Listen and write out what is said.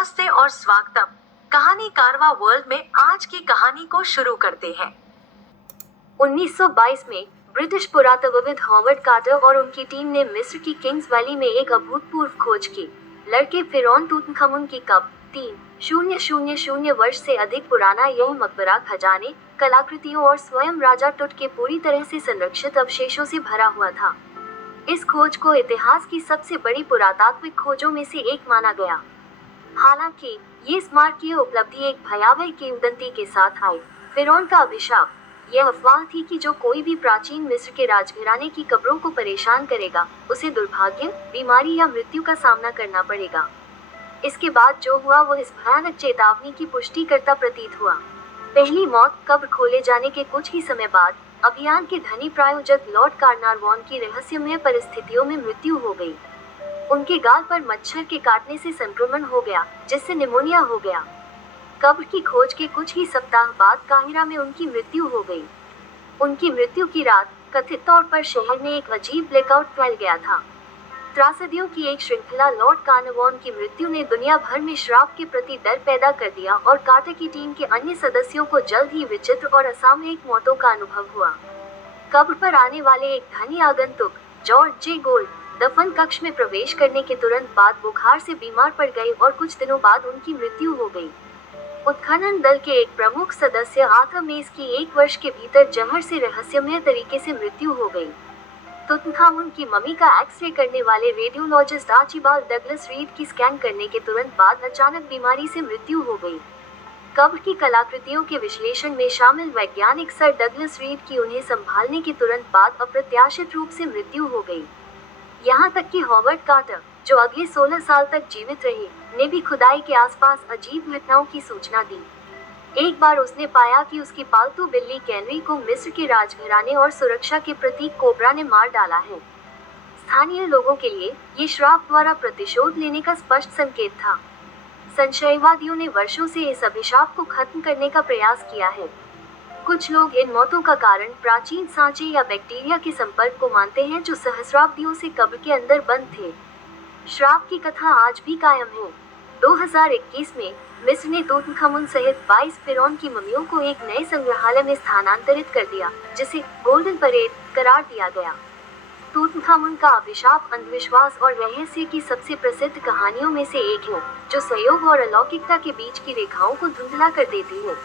नमस्ते और स्वागतम। कहानी कारवा वर्ल्ड में आज की कहानी को शुरू करते हैं। 1922 में ब्रिटिश पुरातत्वविद हॉवर्ड कार्टर और उनकी टीम ने मिस्र की किंग्स वैली में एक अभूतपूर्व खोज की। लड़के फिरौन तूतनखामुन की कब 3,000 वर्ष से अधिक पुराना यह मकबरा खजाने, कलाकृतियों और स्वयं राजा टुट के पूरी तरह से संरक्षित अवशेषों से भरा हुआ था। इस खोज को इतिहास की सबसे बड़ी पुरातात्विक खोजों में से एक माना गया। हालांकि ये स्मारकीय उपलब्धि एक भयावह किंवदंती के साथ आई। फिरौन का अभिशाप। यह अफवाह थी कि जो कोई भी प्राचीन मिस्र के राजघराने की कब्रों को परेशान करेगा, उसे दुर्भाग्य, बीमारी या मृत्यु का सामना करना पड़ेगा। इसके बाद जो हुआ वो इस भयानक चेतावनी की पुष्टि करता प्रतीत हुआ। पहली मौत कब्र खोले जाने के कुछ ही समय बाद अभियान के धनी प्रायोजक लॉर्ड कार्नारवॉन की रहस्यमय परिस्थितियों में मृत्यु हो गई। उनके गाल पर मच्छर के काटने से संक्रमण हो गया, जिससे निमोनिया हो गया। कब्र की खोज के कुछ ही सप्ताह बाद काहिरा में उनकी मृत्यु हो गई। उनकी मृत्यु की रात कथित तौर पर शहर में एक अजीब ब्लैकआउट फैल गया था। त्रासदियों की एक श्रृंखला। लॉर्ड कार्नारवॉन की मृत्यु ने दुनिया भर में श्राप के प्रति डर पैदा कर दिया और कार्टर की टीम के अन्य सदस्यों को जल्द ही विचित्र और असामयिक मौतों का अनुभव हुआ। कब्र पर आने वाले एक धनी आगंतुक, जॉर्ज जे गोल्ड, दफन कक्ष में प्रवेश करने के तुरंत बाद बुखार से बीमार पड़ गए और कुछ दिनों बाद उनकी मृत्यु हो गई। उत्खनन दल के एक प्रमुख सदस्य आर्थर मेस की 1 वर्ष के भीतर जहर से रहस्यमय तरीके से मृत्यु हो गई। तूतनखामुन की मम्मी का एक्सरे करने वाले रेडियोलॉजिस्ट आर्चिबाल्ड डगलस रीड की स्कैन करने के तुरंत बाद अचानक बीमारी से मृत्यु हो गई। कब्र की कलाकृतियों के विश्लेषण में शामिल वैज्ञानिक सर डगलस रीड की उन्हें संभालने के तुरंत बाद अप्रत्याशित रूप से मृत्यु हो गई। यहाँ तक कि हॉवर्ड कार्टर, जो अगले 16 साल तक जीवित रहे, ने भी खुदाई के आसपास अजीब घटनाओं की सूचना दी। एक बार उसने पाया कि उसकी पालतू बिल्ली कैनरी को मिस्र के राजघराने और सुरक्षा के प्रतीक कोबरा ने मार डाला है। स्थानीय लोगों के लिए ये श्राप द्वारा प्रतिशोध लेने का स्पष्ट संकेत था। संशयवादियों ने वर्षों से इस अभिशाप को खत्म करने का प्रयास किया है। कुछ लोग इन मौतों का कारण प्राचीन सांचे या बैक्टीरिया के संपर्क को मानते हैं जो सहस्राब्दियों से कब्र के अंदर बंद थे। श्राप की कथा आज भी कायम है। 2021 में मिस्र ने तूतनखामुन सहित 22 फिरौन की मम्मियों को एक नए संग्रहालय में स्थानांतरित कर दिया, जिसे गोल्डन परेड करार दिया गया। तूतनखामुन का अभिशाप अंधविश्वास और रहस्य की सबसे प्रसिद्ध कहानियों में से एक है, जो संयोग और अलौकिकता के बीच की रेखाओं को धुंधला कर देती है।